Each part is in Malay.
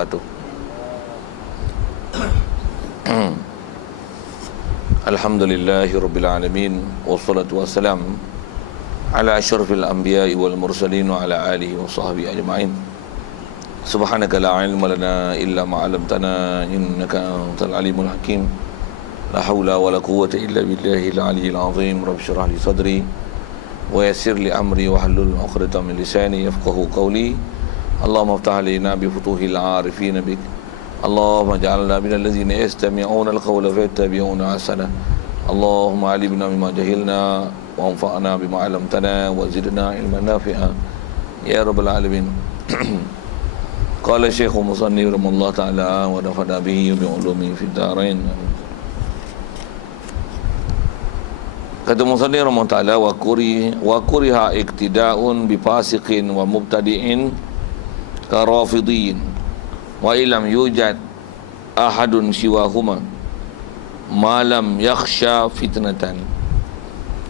wabarakatuh. Alhamdulillahi rabbil alamin, wassalatu wassalam ala asyrafil anbiya'i wal mursalin wa ala alihi wa sahbihi ajma'in. Subhanaka la ilma lana illa ma 'allamtana innaka antal alimul hakim. La haula wa la quwwata illa billahil aliyyil azim. Rabbi shrah li sadri wa yassir li amri wa hlul 'uqdatam min lisani yafqahu qawli. Allahumma iftah alaina bi futuhil 'arifin bik. Allahumma ja'alna minal ladzina yastami'una al-qawla fayattabi'una ahsana. Allahumma 'allimna mimma jahilna wa anfa'na bima 'allamtana wa zidna ilman nafi'a ya rabbal alamin. Qala Syekh Musannif rahimahullah ta'ala wa nafa'na bihi bi ulumi fid darain. Kata Musannif rahimahullah ta'ala wa kuriha iktida'un bi fasiqin wa mubtadi'in ka rafidin wa ilam yujad ahadun siwahuma ma lam yakhsha fitnatan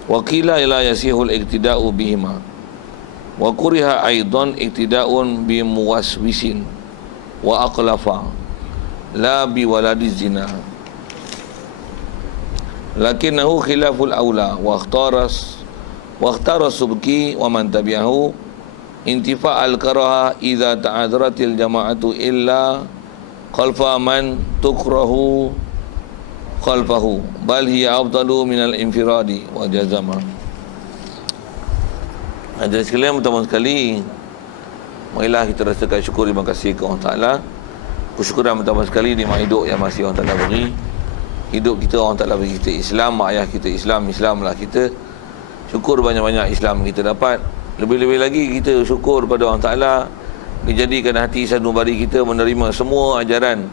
wa qila la yasihul iktida'u bihima wa kuriha aidan iktida'un bi muwaswisin wa aqlafa la bi waladi zina lakinnahu khilaful aula wa ikhtara subki wa man tabi'ahu intifa'al karaha idza ta'adzaratil jama'atu illa khalfa man tukrahu khalfahu bal hiya afdalu minal infiradi wa jazama. Jadi sekalian, pertama sekali, marilah kita rasakan syukur, terima kasih kepada Allah Ta'ala. Kesyukuran pertama sekali nikmat hidup yang masih Allah Ta'ala beri. Hidup kita Allah Ta'ala beri kita Islam, mak ayah kita Islam, Islamlah kita. Syukur banyak-banyak Islam kita dapat. Lebih-lebih lagi kita syukur pada Allah Ta'ala dijadikan hati sanubari kita menerima semua ajaran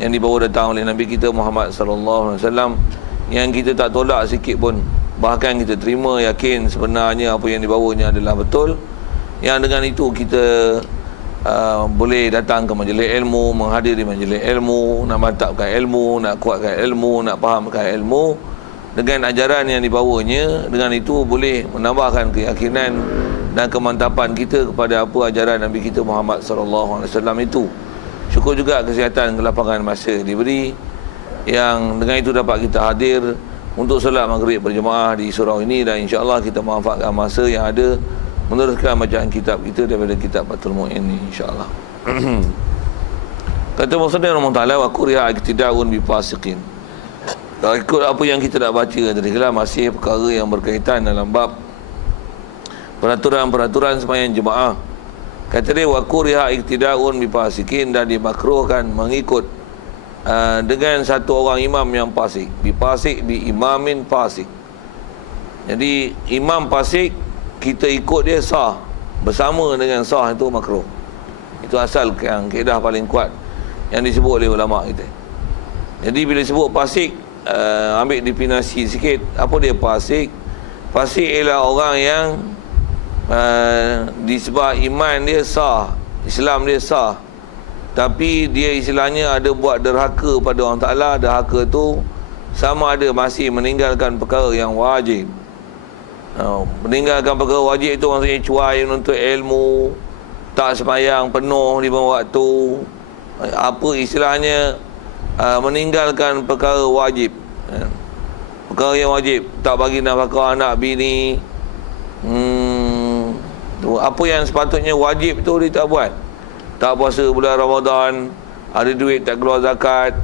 yang dibawa datang oleh Nabi kita Muhammad sallallahu alaihi wasallam, yang kita tak tolak sikit pun. Bahkan kita terima, yakin sebenarnya apa yang dibawanya adalah betul. Yang dengan itu kita boleh datang ke majlis ilmu, menghadiri majlis ilmu, nak mantapkan ilmu, nak kuatkan ilmu, nak fahamkan ilmu dengan ajaran yang dibawanya. Dengan itu boleh menambahkan keyakinan dan kemantapan kita kepada apa ajaran Nabi kita Muhammad sallallahu alaihi wasallam itu. Syukur juga kesihatan, kelapangan masa diberi, yang dengan itu dapat kita hadir untuk solat maghrib berjemaah di surau ini, dan insya-Allah kita manfaatkan masa yang ada meneruskan bacaan kitab kita daripada kitab Fathul Mu'in ini insya-Allah. Kata Musannif rahimahullah ta'ala wa kuriha iktida'un bi fasiqin. Kalau ikut apa yang kita nak baca tadi lah, masih perkara yang berkaitan dalam bab peraturan-peraturan sembahyang jemaah. Kata dia wa kuriha iktida'un bi fasiqin, dan dimakruhkan mengikut dengan satu orang imam yang fasik. Bi fasik bi imamin fasik. Jadi imam fasik kita ikut dia sah, bersama dengan sah itu makruh. Itu asal yang kaedah paling kuat yang disebut oleh ulama kita. Jadi bila sebut fasik, ambil definisi sikit. Apa dia fasik? Fasik ialah orang yang disebab iman dia sah, Islam dia sah, tapi dia istilahnya ada buat derhaka pada Allah Ta'ala. Derhaka tu sama ada masih meninggalkan perkara yang wajib. Meninggalkan perkara wajib itu maksudnya cuai menuntut ilmu, tak sembahyang penuh 5 waktu. Apa istilahnya? Meninggalkan perkara wajib. Perkara yang wajib, tak bagi nafkah anak bini. Apa yang sepatutnya wajib tu dia tak buat. Tak puasa bulan Ramadan, ada duit tak keluar zakat,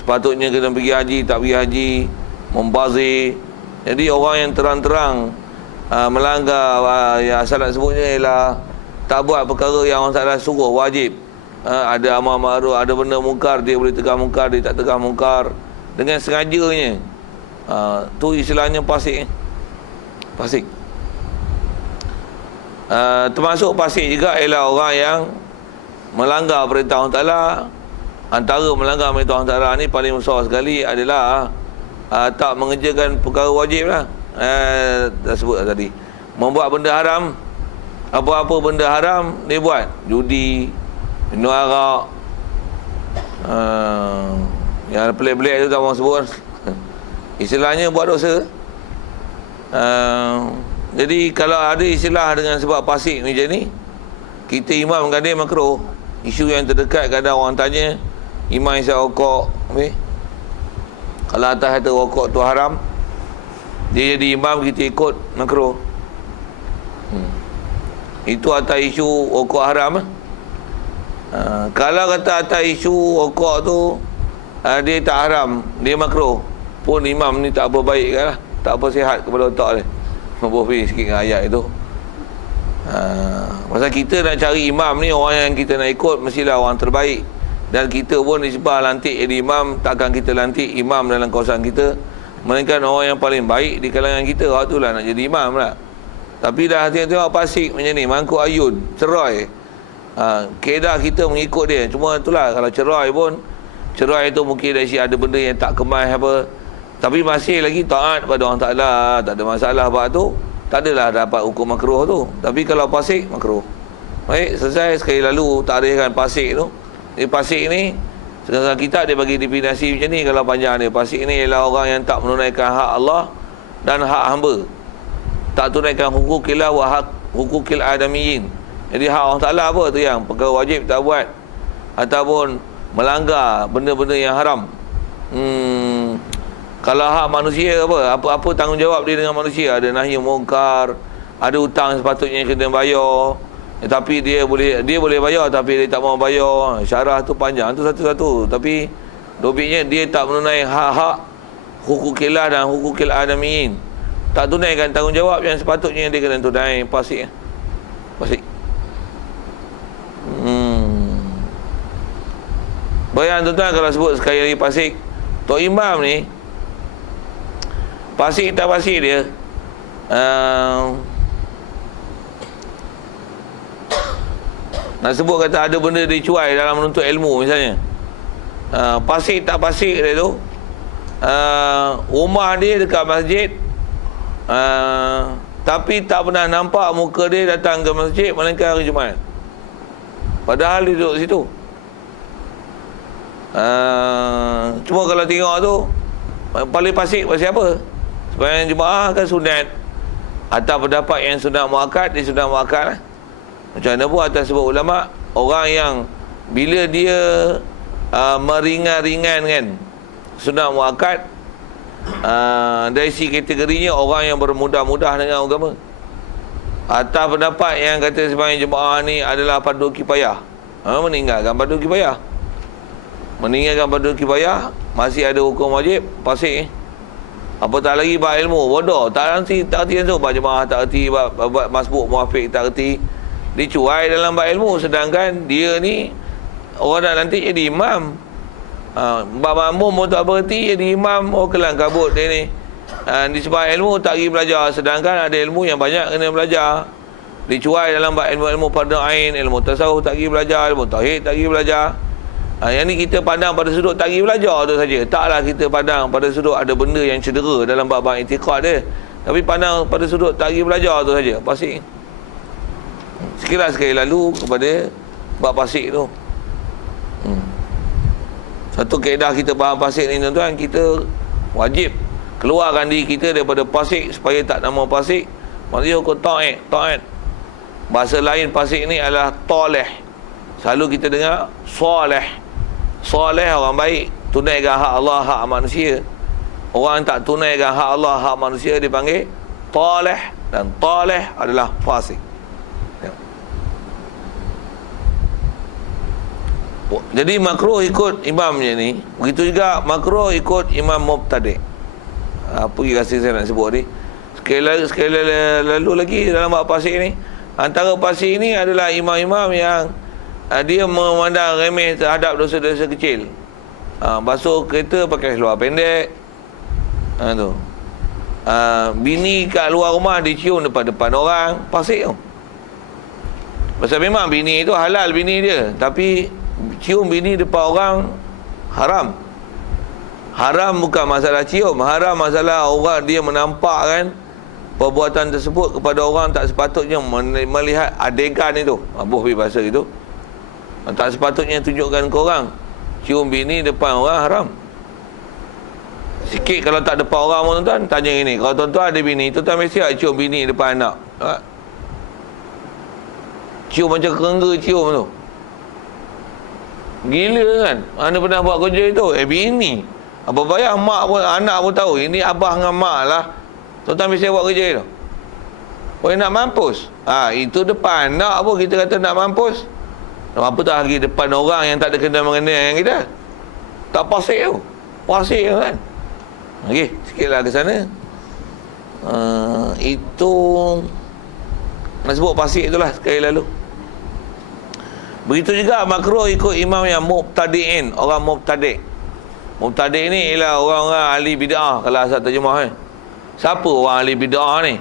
sepatutnya kena pergi haji tak pergi haji, membazir. Jadi orang yang terang-terang melanggar, yang asal nak sebutnya ialah tak buat perkara yang Allah Ta'ala suruh wajib. Ada amal ma'ruf, ada benda mungkar, dia boleh tegah mungkar, dia tak tegah mungkar dengan sengajanya. Tu istilahnya fasik. Fasik. Termasuk fasik juga ialah orang yang melanggar perintah Allah Ta'ala. Antara melanggar perintah Allah Ta'ala ni paling besar sekali adalah tak mengerjakan perkara wajib lah. Dah sebut tadi, membuat benda haram. Apa-apa benda haram dia buat. Judi, minum arak, yang pelik-pelik tu tak mahu sebut. Istilahnya buat dosa. Jadi kalau ada istilah dengan sebab fasik macam ni, kita imam kan dia makruh. Isu yang terdekat kadang orang tanya, imam isap rokok, kalau atas kata rokok tu haram, dia jadi imam, kita ikut makruh. Itu atas isu rokok haram. Kalau kata atas isu rokok tu dia tak haram, dia makruh, pun imam ni tak apa baik kan lah, tak apa sihat kepada otak dia. Berfikir sikit dengan ayat itu. Pasal kita nak cari imam ni, orang yang kita nak ikut mestilah orang terbaik. Dan kita pun disebah lantik jadi imam, takkan kita lantik imam dalam kawasan kita, melainkan orang yang paling baik di kalangan kita. Orang tu lah nak jadi imam lah. Tapi dah tengok Pasik macam ni, Mangkuk Ayun, cerai, keedah kita mengikut dia. Cuma itulah, kalau cerai pun, cerai tu mungkin dari ada benda yang tak kemas apa, tapi masih lagi taat pada orang Ta'ala, tak ada masalah. Sebab tu tak adalah dapat hukum makruh tu. Tapi kalau Pasik, makruh. Baik, selesai. Sekali lalu tarikhkan Pasik tu. Di Pasik ni, sekarang kita dia bagi definisi macam ni kalau panjang dia. Pasik ni ialah orang yang tak menunaikan hak Allah dan hak hamba, tak tunaikan hukukillah wa hak hukukil adamiyin. Jadi hak Allah Ta'ala apa tu, yang perkara wajib tak buat, ataupun melanggar benda-benda yang haram. Kalau hak manusia apa tanggungjawab dia dengan manusia, ada nahi mungkar, ada hutang sepatutnya kena bayar, tapi dia boleh bayar tapi dia tak mau bayar. Syarah tu panjang tu satu-satu, tapi dobitnya dia tak menunai hak-hak hukukillah dan hukukil adamiyin, tak tunaikan tanggungjawab yang sepatutnya dia kena tunai. Pasik. Bayang tuan-tuan kalau sebut sekali lagi Pasik, Tok Imam ni Pasik tak Pasik dia nak sebut kata ada benda dicuai dalam menuntut ilmu misalnya. Pasik tak Pasik dia tu, rumah dia dekat masjid, tapi tak pernah nampak muka dia datang ke masjid melainkan hari Jumaat, padahal dia duduk situ. Cuma kalau tengok tu paling Pasik pasal apa? Sembahyang Jumaat kan sunat, atas pendapat yang sunat muakkad, dia sunat muakkad lah. Macam mana pun atas sebab ulama, orang yang bila dia meringan-ringankan sunat muakkad, dari si kategorinya orang yang bermudah-mudah dengan agama. Atas pendapat yang kata sembahyang jemaah ni adalah fardu kifayah, meninggalkan fardu kifayah. Meninggalkan fardu kifayah masih ada hukum wajib. Pasik apatah lagi bab ilmu, bodoh, tak erti langsung bab jemaah, tak erti bab masbuk muafiq, tak erti, dicuai dalam bab ilmu. Sedangkan dia ni orang nak lantik jadi imam, bab makmum pun tak berhenti, jadi imam, kelang kabut dia ni. Disebab ilmu tak pergi belajar, sedangkan ada ilmu yang banyak kena belajar. Dicuai dalam bab ilmu fardu ain, ilmu tasawuf tak pergi belajar, ilmu tauhid tak pergi belajar. Yang ni kita pandang pada sudut tak pergi belajar tu saja. Taklah kita pandang pada sudut ada benda yang cedera dalam bab-bab i'tiqad dia, tapi pandang pada sudut tak pergi belajar tu saja. Pasik. Sekilas sekali lalu kepada bab Pasik tu. Satu kaedah kita faham Pasik ni tuan-tuan, kita wajib keluarkan diri kita daripada Pasik supaya tak nama Pasik. Maksudnya hukum ta'at. Bahasa lain Pasik ni adalah toleh. Selalu kita dengar soleh. Soleh orang baik, tunaikan hak Allah, hak manusia. Orang tak tunaikan hak Allah, hak manusia dipanggil toleh, dan toleh adalah fasik. Jadi makruh ikut imamnya ni. Begitu juga makruh ikut imam mubtadi'. Apa yang rasa saya nak sebut ni, sekali lalu lagi dalam bab Pasik ni, antara Pasik ni adalah imam-imam yang dia memandang remeh terhadap dosa-dosa kecil. Basuh kereta pakai seluar pendek, tu. Bini kat luar rumah dicium depan orang, Pasik tu. Pasal memang bini itu halal bini dia, tapi cium bini depan orang haram. Haram bukan masalah cium, haram masalah orang dia menampakkan perbuatan tersebut kepada orang tak sepatutnya melihat adegan itu. Boleh bahasa itu. Tak sepatutnya tunjukkan ke orang. Cium bini depan orang haram. Sikit kalau tak depan orang pun tuan-tuan, tanya ini, kalau tuan-tuan ada bini, tuan-tuan mesti tak cium bini depan anak. Cium macam kerengga cium tu. Gila kan? Mana pernah buat kerja itu? Bini. Apa payah mak pun, anak pun tahu. Ini abah dengan mak lah. Tuan-tuan mesti buat kerja itu. Oh, nak mampus. Itu depan. Nak apa kita kata nak mampus? Apa tak lagi depan orang yang tak ada kena-mengena dengan kita? Tak pasik tu. Pasik tu kan? Okey, sikitlah ke sana. Itu nak sebut pasik itulah sekali lalu. Begitu juga makruh ikut imam yang mubtadi'in, orang mubtadi'. Mubtadi' ni ialah orang-orang ahli bid'ah kalau asal terjemah Siapa orang ahli bid'ah ni?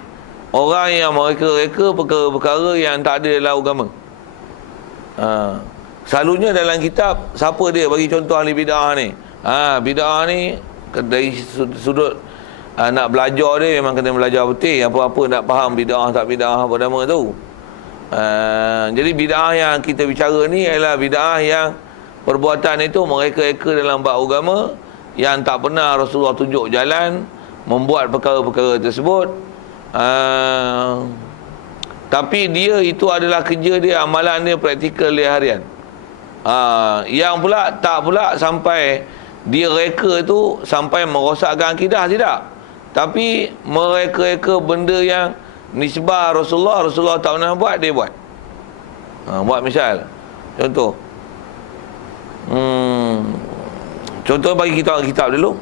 Orang yang mereka perkara-perkara yang tak ada dalam agama. Selalunya dalam kitab, siapa dia bagi contoh ahli bid'ah ni? Bid'ah ni dari sudut nak belajar dia memang kena belajar betul. Apa-apa nak faham bid'ah tak bid'ah apa nama tu. Jadi bid'ah yang kita bicara ni ialah bid'ah yang perbuatan itu mereka-reka dalam bab agama yang tak pernah Rasulullah tunjuk jalan membuat perkara-perkara tersebut. Tapi dia itu adalah kerja dia, amalan dia, praktikal dia harian. Yang pula tak pula sampai dia reka tu sampai merosakkan akidah, tidak. Tapi mereka-reka benda yang nisbah Rasulullah tak pernah buat, dia buat. Buat misal contoh contoh bagi kita kitab dulu.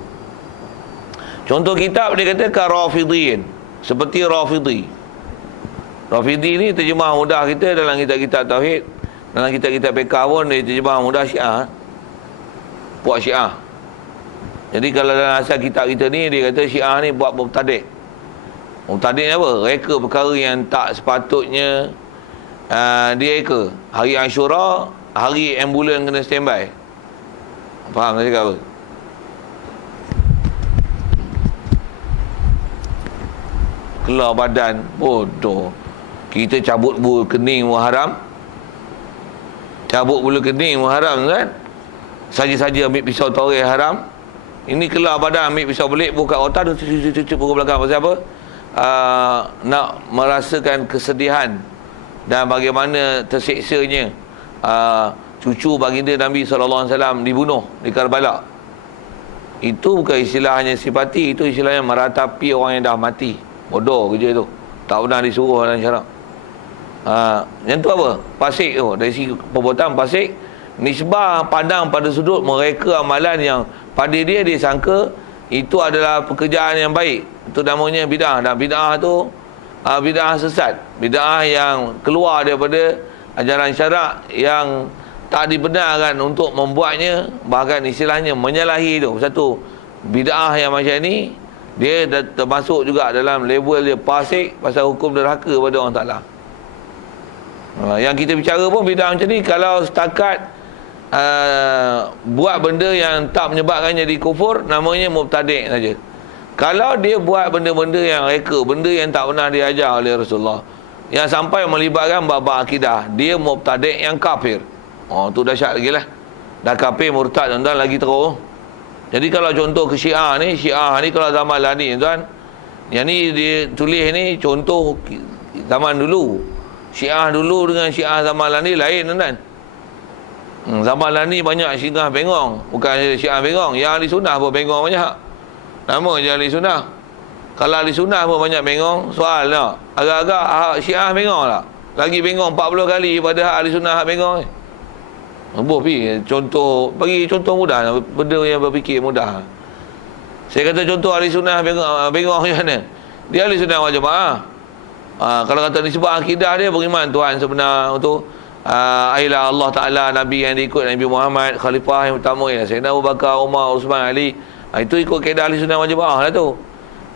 Contoh kitab dia kata Rafidhiyin, seperti Rafidhi. Rafidhi ni terjemah mudah kita dalam kitab-kitab tauhid, dalam kitab-kitab fiqh pun dia terjemah mudah Syiah, puak Syiah. Jadi kalau dalam asal kitab kita ni dia kata Syiah ni buat mubtadi'. Mubtadi' ni apa? Reka perkara yang tak sepatutnya dia reka. Hari Ashura, hari ambulan kena standby. Faham saya cakap apa? Kelar badan, bodoh. Kita cabut bulu kening Muharram. Cabut bulu kening Muharram kan? Saja-saja ambil pisau tarik haram. Ini kelar badan, ambil pisau belik, buka otak, cucuk pukul belakang. Pasal apa? Nak merasakan kesedihan dan bagaimana tersiksanya cucu baginda Nabi SAW dibunuh di Karbala. Itu bukan istilahnya simpati, itu istilahnya meratapi orang yang dah mati. Bodoh kerja tu. Tak pernah disuruh dalam syarak. Yang tu apa? Pasik tu. Dari segi perbuatan pasik, nisbah pandang pada sudut mereka amalan yang pada dia sangka itu adalah pekerjaan yang baik. Itu namanya bid'ah. Dan bid'ah tu bid'ah sesat. Bid'ah yang keluar daripada ajaran syarak yang tak dibenarkan untuk membuatnya, bahkan istilahnya menyalahi tu. Satu, bid'ah yang macam ni dia termasuk juga dalam label dia fasik pasal hukum derhaka pada orang Ta'ala. Yang kita bicara pun bid'ah macam ni, kalau setakat buat benda yang tak menyebabkan jadi kufur, namanya mubtadi' saja. Kalau dia buat benda-benda yang reka, benda yang tak pernah diajar oleh Rasulullah, yang sampai melibatkan bab-bab akidah, dia mubtadi' yang kafir. Tu dahsyat lagi lah. Dah kafir, murtad, tuan-tuan, lagi teruk. Jadi kalau contoh ke Syiah ni kalau zaman lah ni tuan, yang ni dia tulis ni contoh zaman dulu. Syiah dulu dengan Syiah zaman lah ni lain tuan. Zaman lah ni banyak Syiah bengong. Bukan Syiah bengong, yang ahli sunnah pun bengong banyak. Nama je ahli sunnah. Kalau ahli sunnah pun banyak bengong, soal tak? Agak-agak Syiah bengong tak? Lagi bengong 40 kali pada ahli sunnah bengong ni. Contoh, bagi contoh mudah, benda yang berfikir mudah. Saya kata contoh ahli sunnah bengong macam mana? Dia ahli sunnah wal jamaah. Kalau kata nisbah akidah dia beriman Tuhan sebenar untuk ialah Allah Ta'ala, Nabi yang diikut Nabi Muhammad, Khalifah yang pertama ialah Sayyidina Abu Bakar, Umar, Uthman, Ali. Itu ikut kaedah ahli sunnah wal jamaah lah tu.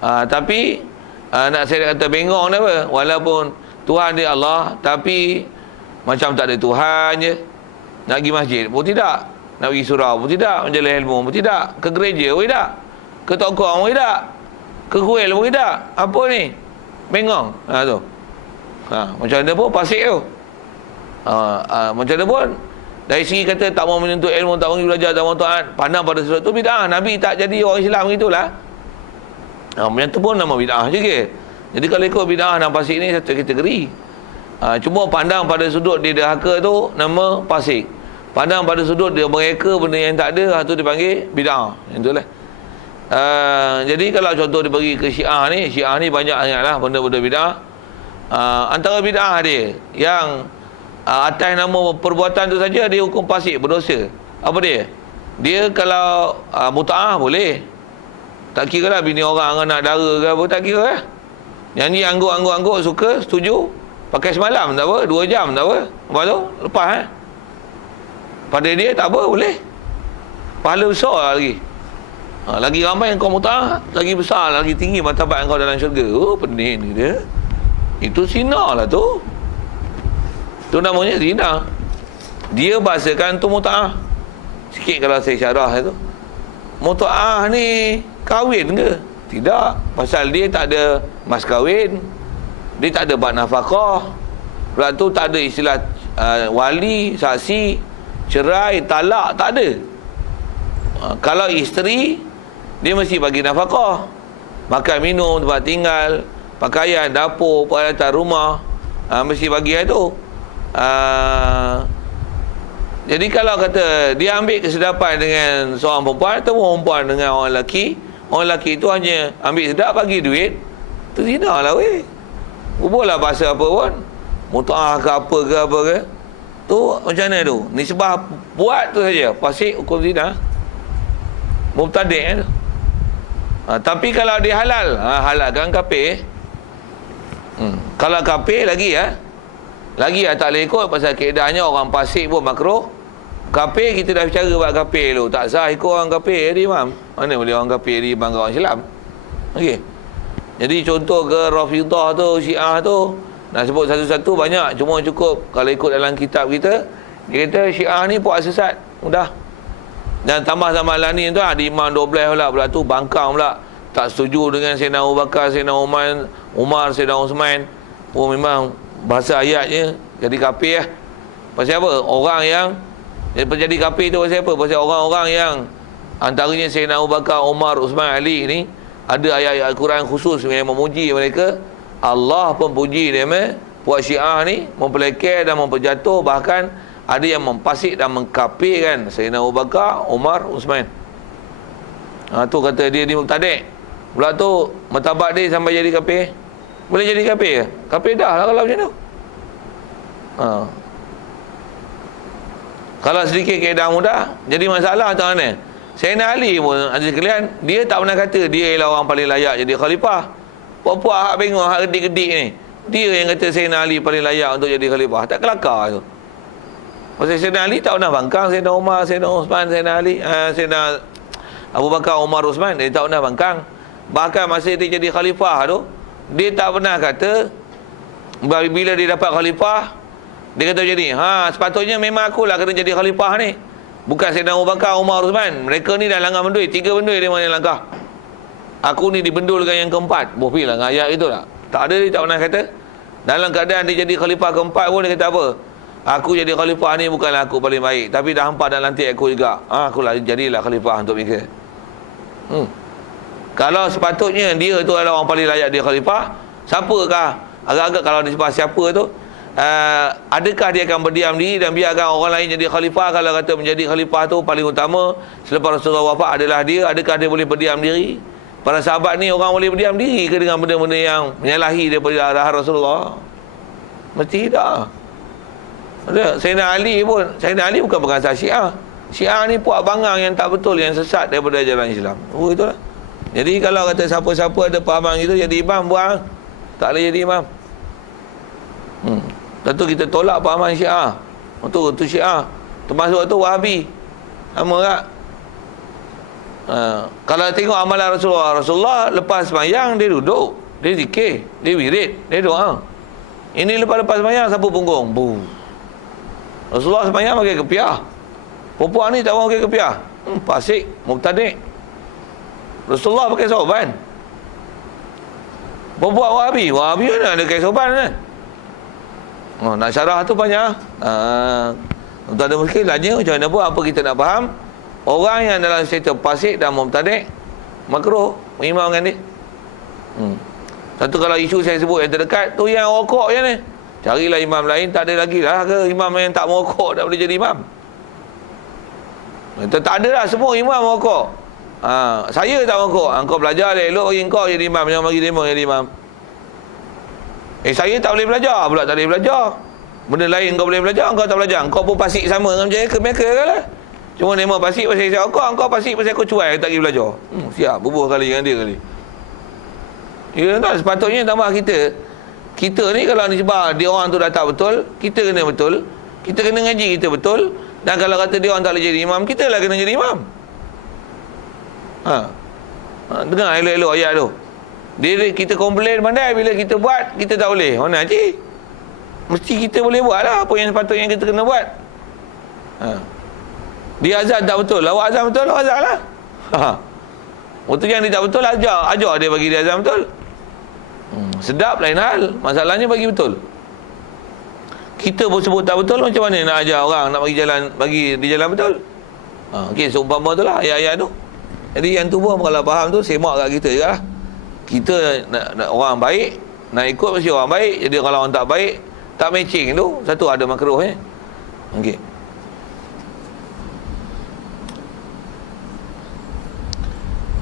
Tapi nak saya kata bengong ni apa? Walaupun Tuhan dia Allah, tapi macam tak ada Tuhan je. Nak pergi masjid pun tidak, nak pergi surau pun tidak, menjalan ilmu pun tidak, ke gereja pun tidak, ke tokong pun tidak, ke kuil pun tidak. Apa ni? Bengong. Tu. Macam mana pun pasik tu. Macam mana pun dari segi kata tak mau menuntut ilmu, tak mau belajar, tak mau taat, pandang pada sesuatu bid'ah. Nabi tak jadi orang Islam gitulah. Macam tu pun nama bid'ah juga. Jadi kalau ikut bid'ah dan pasik ni satu kategori. Cuma pandang pada sudut dia derhaka tu nama pasik. Pandang pada sudut dia mereka benda yang tak ada, itu dipanggil bid'ah. Itulah. Jadi kalau contoh dibagi ke Syiah ni banyak sangatlah benda-benda bid'ah. Antara bid'ah dia yang atas nama perbuatan tu saja dia hukum fasik, berdosa. Apa dia? Dia kalau mut'ah boleh. Tak kira lah bini orang anak dara ke apa, tak kira lah. Nyanyi angguk-angguk suka, setuju. Pakai semalam tak apa, 2 jam tak apa. Lepas tu lepas pada dia tak apa, boleh. Pahala besar lagi. Lagi ramai yang kau mut'ah, lagi besar, lagi tinggi martabat kau dalam syurga. Oh, pening ni dia. Itu zina lah tu. Tu namanya zina. Dia bahasakan tu mut'ah. Sikit kalau saya syarah tu. Mut'ah ni kahwin ke? Tidak. Pasal dia tak ada mas kahwin. Dia tak ada bak nafkah. Pula tu tak ada istilah wali, saksi, cerai, talak, tak ada. Kalau isteri, dia mesti bagi nafkah, makan minum, tempat tinggal, pakaian, dapur, peralatan rumah, mesti bagi itu. Jadi kalau kata dia ambil kesedapan dengan seorang perempuan atau perempuan dengan orang lelaki itu hanya ambil sedap bagi duit, tu zina lah weh. Ubahlah bahasa apa pun, mut'ah ke apa ke, tu macam mana tu? Nisbah buat tu saja, fasik hukum zina, mubtadi' tu. Tapi kalau dia halal, halalkan kafir. Kalau kafir lagi tak boleh ikut, pasal keadaannya orang fasik pun makruh. Kafir kita dah bicara buat kafir tu, tak sah ikut orang kafir dia imam. Mana boleh orang kafir dia imam orang Islam? Okey. Jadi contoh ke Rafidah tu, Syiah tu, nak sebut satu-satu banyak, cuma cukup kalau ikut dalam kitab kita, dia kata Syiah ni puak sesat, mudah. Dan tambah zaman Lani tu ada imam 12 pula tu bangkang pula, tak setuju dengan Sayyidina Abu Bakar, Sayyidina Umar, Sayyidina Uthman. Oh, memang bahasa ayatnya jadi kafir lah. Pasal apa? Orang yang jadi kafir tu pasal apa? Pasal orang-orang yang antaranya Sayyidina Abu Bakar, Umar, Uthman, Ali ni ada ayat-ayat Al-Quran khusus yang memuji mereka. Allah pun puji dia, puak Syiah ni mempelekeh dan memperjatuh, bahkan ada yang mempasik dan mengkafirkan Sayyidina Abu Bakar, Umar, Uthman. Tu kata dia ni mubtadi'. Pula tu martabat dia sampai jadi kafir. Boleh jadi kafir ke? Kafir dah lah kalau macam tu. Kalau sedikit keadaan mudah, jadi masalah tak mana. Sayyidina Ali pun ada sekalian, dia tak pernah kata dia ialah orang paling layak jadi khalifah. Puak-puak hak bengok, hak gedik-gedik ni, dia yang kata Sayyidina Ali paling layak untuk jadi khalifah. Tak kelakar tu. Pasal Sayyidina Ali tak pernah bangkang Sayyidina Umar, Sayyidina Uthman, Sayyidina Ali, Sayyidina Abu Bakar, Umar, Uthman, dia tak pernah bangkang. Bahkan masa dia jadi khalifah tu, dia tak pernah kata bila dia dapat khalifah, dia kata macam ni, sepatutnya memang akulah kena jadi khalifah ni, bukan Sayyidina Abu Bakar, Umar, Uthman. Mereka ni dah langgar bendui, 3 bendui dia mana langkah. Aku ni dibendulkan yang keempat. Bohpi lah dengan ayat itu tak? Tak ada, dia tak pernah kata. Dalam keadaan dia jadi khalifah keempat pun dia kata apa? Aku jadi khalifah ni bukanlah aku paling baik, tapi dah hampa dan lantik aku juga. Akulah jadilah khalifah untuk mereka. Kalau sepatutnya dia tu adalah orang paling layak dia khalifah, siapakah? Agak-agak kalau disebut siapa tu, adakah dia akan berdiam diri dan biarkan orang lain jadi khalifah? Kalau kata menjadi khalifah tu paling utama selepas Rasulullah wafat adalah dia, adakah dia boleh berdiam diri? Para sahabat ni orang boleh berdiam diri ke dengan benda-benda yang menyalahi daripada arahan Rasulullah? Mesti tak. Sayyidina Ali bukan pengasas Syiah. Syiah ni puak bangang yang tak betul, yang sesat daripada ajaran Islam. Itulah. Jadi kalau kata siapa-siapa ada pahaman itu jadi imam, buang. Tak boleh jadi imam. Tentu kita tolak pahaman Syiah. Itu Syiah. Termasuk itu Wahabi. Sama tak? Kalau tengok amalan Rasulullah lepas sembahyang dia duduk, dia zikir, dia wirid, dia doa. Ini lepas sembahyang sapu punggung. Rasulullah sembahyang pakai kepiah. Perempuan ni tak mahu pakai kepiah. Fasik, mubtadi'. Rasulullah pakai sorban. Perempuan Wahabi mana ada pakai sorban kan? Nak syarah tu banyak. Tak ada muskilahnya macam mana pun, apa kita nak faham, orang yang dalam status fasik dan mubtadi' makruh imam dengan dia. Satu kalau isu saya sebut yang terdekat tu yang rokok je ni, carilah imam lain, tak ada lagi lah ke imam yang tak merokok tak boleh jadi imam. Tak ada lah, semua imam rokok. Saya tak rokok. Kau belajar elok bagi kau jadi imam, jangan bagi demo jadi imam. Saya tak boleh belajar, pula tak boleh belajar. Benda lain kau boleh belajar, kau tak belajar. Kau pun pasik sama dengan mereka lah. Cuma demo pasik pasal saya rokok, kau pasik pasal aku cuai, tak pergi belajar. Siap, bubuh kali dengan dia kali. Ya tak, sepatutnya tambah kita ni kalau ni sebab dia orang tu dah tak betul, kita kena betul, kita kena ngaji kita betul. Dan kalau kata dia orang tak boleh jadi imam, kita lah kena jadi imam. Dengar elok-elok ayat tu. Kita komplain pandai, bila kita buat kita tak boleh. Mana cik? Mesti kita boleh buat lah apa yang sepatutnya kita kena buat. Dia azan tak betul, awak azan betul, awak azan lah. Waktu yang dia tak betul, ajar dia bagi dia azan betul. Sedap lain hal, masalahnya bagi betul. Kita pun sebut tak betul, macam mana nak ajar orang nak bagi di jalan betul? Okey, seumpama tu lah ayat-ayat tu. Jadi yang tu pun kalau faham tu semak kat kita je lah. Kita nak orang baik, nak ikut mesti orang baik. Jadi kalau orang tak baik, tak matching tu, satu ada makruh Okey.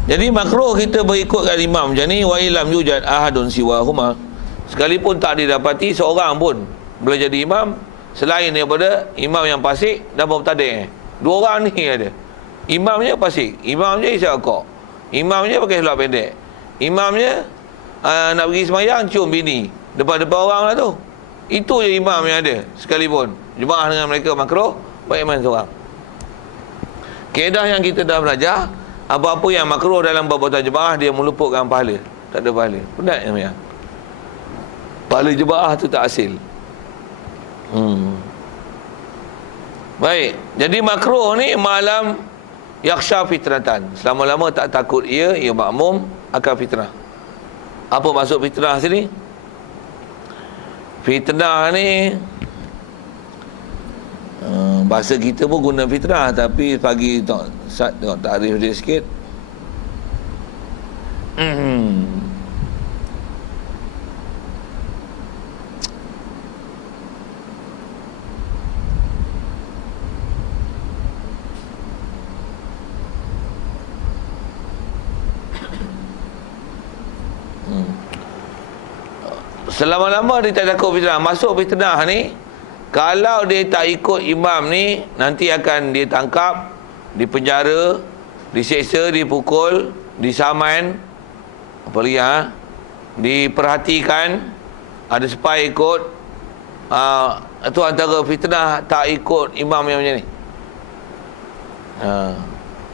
Jadi makruh kita berikutkan imam macam ni, wa ilam yujad ahadun siwahuma. Sekalipun tak didapati seorang pun boleh jadi imam selain daripada imam yang fasik dan mubtadi'. Dua orang ni ada. Imamnya fasik, imamnya isyak rokok, imamnya pakai seluar pendek, imamnya nak pergi semayang cium bini depan-depan orang lah tu. Itu je imam yang ada sekalipun. Jemaah dengan mereka makruh, baik imam seorang. Kaedah yang kita dah belajar, apa-apa yang makruh dalam perbuatan jemaah dia meluputkan pahala. Tak ada pahala. Penat ya. Pahala jemaah tu tak hasil. Baik. Jadi makruh ni malam yakhsha fitnatan. Selama-lama tak takut ia makmum akan fitnah. Apa maksud fitnah sini? Fitnah ni bahasa kita pun guna fitnah, tapi pagi tengok takrif dia sikit. Selama-lama dia tak takut fitnah. Masuk fitnah ni, kalau dia tak ikut imam ni, nanti akan dia tangkap, dipenjara, diseksa, dipukul, disaman, apa lagi diperhatikan, ada spy ikut. Itu antara fitnah tak ikut imam yang macam ni.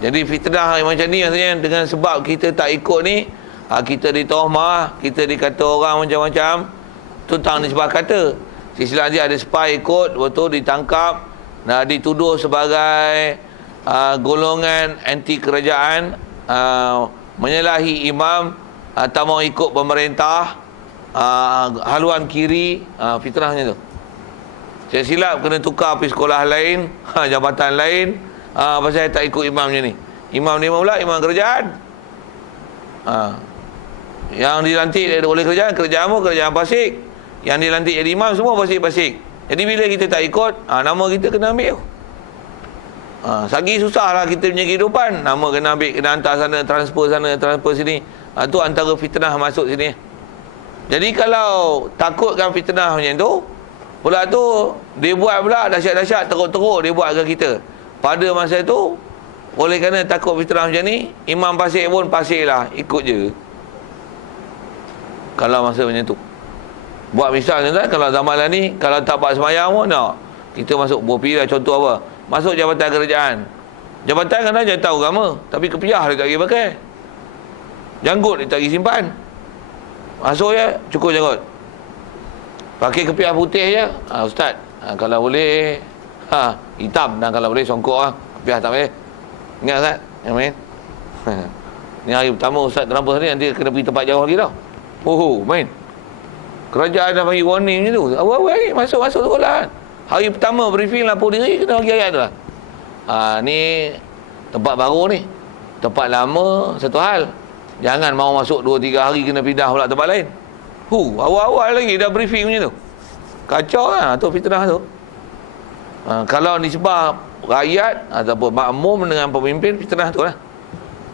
Jadi fitnah yang macam ni maksudnya dengan sebab kita tak ikut ni, kita ditohmah, kita dikata orang macam-macam. Tu tang nisbah kata. Silsilah dia ada spy ikut, betul ditangkap, dituduh sebagai golongan anti kerajaan, menyalahi imam, tak mau ikut pemerintah, haluan kiri, fitnahnya tu. Saya silap kena tukar pergi sekolah lain, jabatan lain, pasal saya tak ikut imam macam ni. Imam ni pula imam kerajaan. Yang dilantik oleh kerajaan pun kerajaan fasik. Yang dilantik jadi imam semua fasik-fasik. Jadi bila kita tak ikut, nama kita kena ambil. Sagi susah lah kita punya kehidupan. Nama kena ambil, kena hantar sana, transfer sini. Tu antara fitnah masuk sini. Jadi kalau takutkan fitnah macam tu, pula tu dia buat pula dahsyat-dahsyat, teruk-teruk dia buat ke kita. Pada masa tu, oleh kerana takut fitnah macam ni, imam fasik pun fasik lah, ikut je. Kalau masa macam tu, buat misalnya kan, kalau zaman ni, kalau tak buat semayang pun nak, kita masuk bopi lah, contoh apa, masuk jabatan kerajaan. Jabatan kan aja tahu agama, tapi kepiah dia tak pergi pakai, janggut dia tak pergi simpan. Masuk je, cukup janggut, pakai kepiah putih je. Ustaz, kalau boleh hitam, dan kalau boleh songkok lah, kepiah tak boleh. Ingat Ustaz, yang main ni hari pertama Ustaz terampus ni, nanti kena pergi tempat jauh lagi tau. Main kerajaan dah bagi warning macam tu. Awal-awal lagi masuk sekolah kan. Hari pertama briefing lapor diri, kena bagi ayat tu lah. Ni tempat baru ni, tempat lama satu hal, jangan mau masuk 2-3 hari kena pindah pula tempat lain. Awal-awal lagi dah briefing macam tu. Kacau lah tu fitnah tu. Kalau disebab rakyat ataupun makmum dengan pemimpin, fitnah tu lah.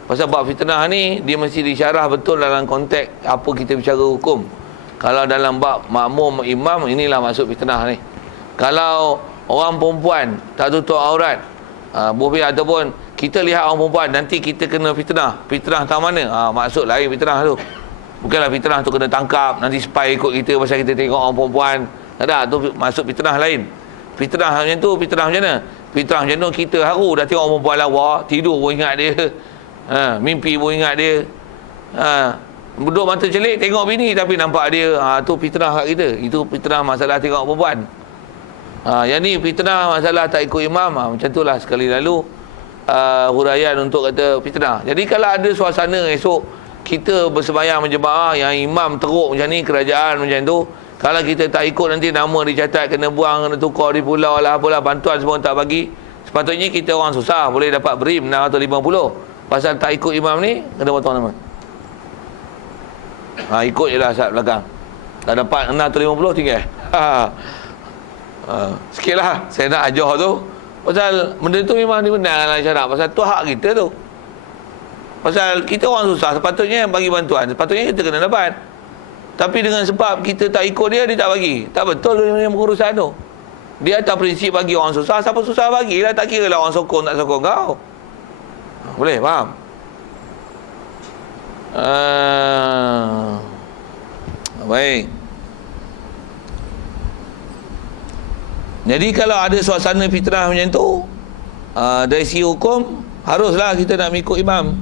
Pasal bab fitnah ni dia mesti disyarah betul dalam konteks apa kita bicara hukum. Kalau dalam bab makmum imam, inilah maksud fitnah ni. Kalau orang perempuan tak tutup aurat, ataupun kita lihat orang perempuan, nanti kita kena fitnah. Fitnah tak mana? Maksud lain fitnah tu. Bukanlah fitnah tu kena tangkap, nanti spy ikut kita pasal kita tengok orang perempuan. Tak ada, tu maksud fitnah lain. Fitnah macam tu, fitnah macam mana? Fitnah macam tu, kita haru dah tengok orang perempuan lawa, tidur pun ingat dia, mimpi pun ingat dia, duduk mata celik tengok bini tapi nampak dia. Tu fitnah kat kita. Itu fitnah masalah tengok perempuan. Yang ni fitnah masalah tak ikut imam. Macam tu lah sekali lalu huraian untuk kata fitnah. Jadi kalau ada suasana esok kita bersembahyang berjemaah yang imam teruk macam ni, kerajaan macam tu, kalau kita tak ikut nanti nama dicatat, kena buang, kena tukar di pulau lah, apalah, bantuan semua tak bagi. Sepatutnya kita orang susah boleh dapat BRIM 650. Pasal tak ikut imam ni, kena potong nama. Ikut je lah saat belakang. Dah dapat 650 tinggal. Sikit lah saya nak ajar tu. Pasal benda tu memang ni benar dalam syarak. Pasal tu hak kita tu. Pasal kita orang susah, sepatutnya bagi bantuan, sepatutnya kita kena dapat. Tapi dengan sebab kita tak ikut dia, dia tak bagi. Tak betul dia pengurusan tu. Dia atas prinsip bagi orang susah, siapa susah bagilah. Tak kira lah orang sokong tak sokong kau. Boleh faham? Baik. Jadi kalau ada suasana fitnah macam tu, dari segi hukum haruslah kita nak mengikut imam.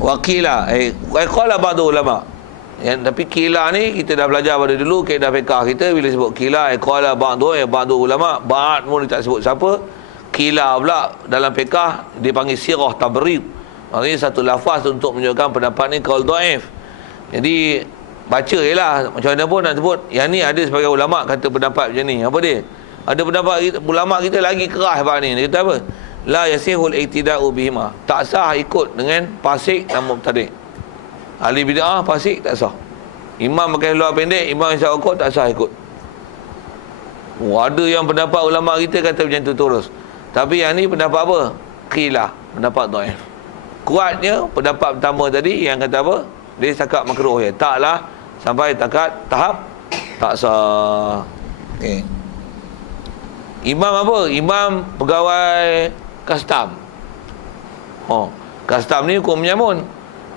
Wakilah qala ba'du ulama. Tapi kila ni kita dah belajar pada dulu kaedah fiqh kita, bila sebut kila qala ba'du ulama, ba'd pun tak sebut siapa. Kila pula dalam fiqh dipanggil sirah tabrib. Maksudnya satu lafaz untuk menunjukkan pendapat ni qaul dhaif. Jadi baca je lah, macam mana pun nak sebut. Yang ni ada sebagai ulama kata pendapat macam ni. Apa dia? Ada pendapat ulama kita lagi keras bab ni. Dia kata apa? La yasihul iktida'u bihima. Tak sah ikut dengan fasik dan mubtadi'. Ahli bid'ah fasik tak sah. Imam pakai luar pendek, imam isyak rukuk tak sah ikut. Ada yang pendapat ulama kita kata macam tu terus. Tapi yang ni pendapat apa? Qilah, pendapat dhaif. Kuatnya pendapat pertama tadi yang kata apa? Dia cakap makruh ya. Taklah sampai tahap tak sah. Okey. Imam apa? Imam pegawai custom. Custom ni hukum menyamun.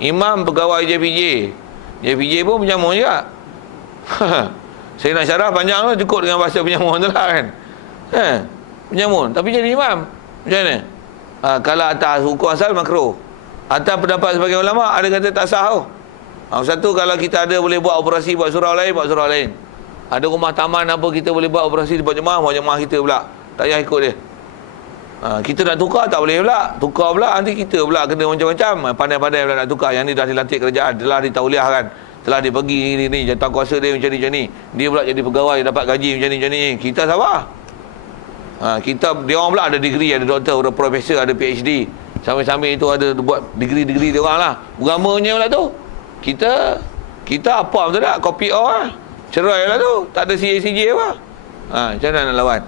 Imam pegawai JPJ. JPJ pun menyamun juga. Saya nak syarah panjang lah, cukup dengan bahasa penyamun tu lah kan. Penyamun. Tapi jadi imam. Macam mana? Kalau atas hukum asal makruh. Atas pendapat sebagai ulama ada kata tak sah tau. Satu, kalau kita ada boleh buat operasi buat surau lain, buat surau lain. Ada rumah taman apa kita boleh buat operasi buat jemaah kita pula. Tak payah ikut dia. Kita nak tukar tak boleh pula. Tukar pula nanti kita pula kena macam-macam. Pandai-pandai pula nak tukar. Yang ni dah dilantik kerajaan, telah ditauliahkan, telah dibagi ni jawatan dia macam ni. Dia pula jadi pegawai, dapat gaji macam ni. Kita sabar. Dia orang pula ada degree, ada doktor, ada profesor, ada PhD. Sambil-sambil itu ada buat degree-degree dia orang lah. Agamanya pula tu. Kita apa betul tak? Kopi orang cerai lah tu. Tak ada CJ apa. Macam mana nak lawan?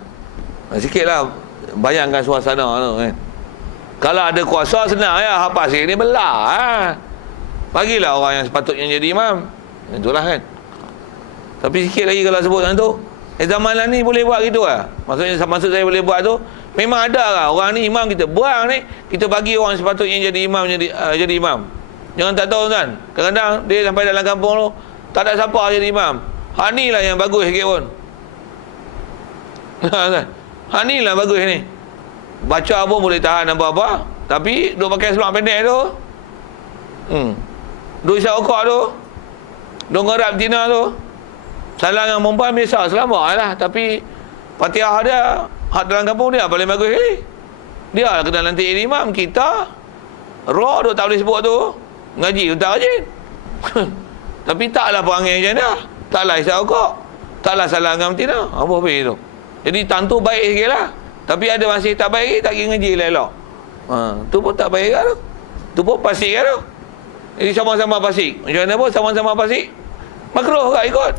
Sikit lah bayangkan suasana tu kan. Kalau ada kuasa senang ya. Hak pasir ni belah. Bagilah orang yang sepatutnya jadi imam. Itulah kan. Tapi sikit lagi kalau sebut macam tu, zaman lah ni boleh buat gitu lah. Maksud saya boleh buat tu, memang ada lah orang ni imam kita buang ni, kita bagi orang sepatutnya jadi imam, jadi imam. Jangan tak tahu kan. Kadang-kadang dia sampai dalam kampung tu tak ada siapa jadi imam. Hak ni lah yang bagus sikit pun. Hak ni lah bagus ni. Baca pun boleh tahan apa-apa. Tapi duk pakai seluar pendek tu, duk isyak rukuk tu, duk ngerap betina tu, salah dengan perempuan biasa, selamat lah. Tapi Fatihah dia, hak dalam kampung dia paling bagus ni. Dia lah kena lantik jadi imam. Kita roh duk tak boleh sebut tu, ngaji tak rajin. Tapi taklah perangai macam dia. Taklah isyak rukuk, taklah salah dengan betina. Apa habis tu? Jadi tentu baik sikit lah. Tapi ada masih tak baik, tak kira ngaji elok. Tu pun tak baik kan tu. Tu pun pasik kan tu. Jadi sama-sama pasik. Macam mana pun sama-sama pasik, makruh tak ikut.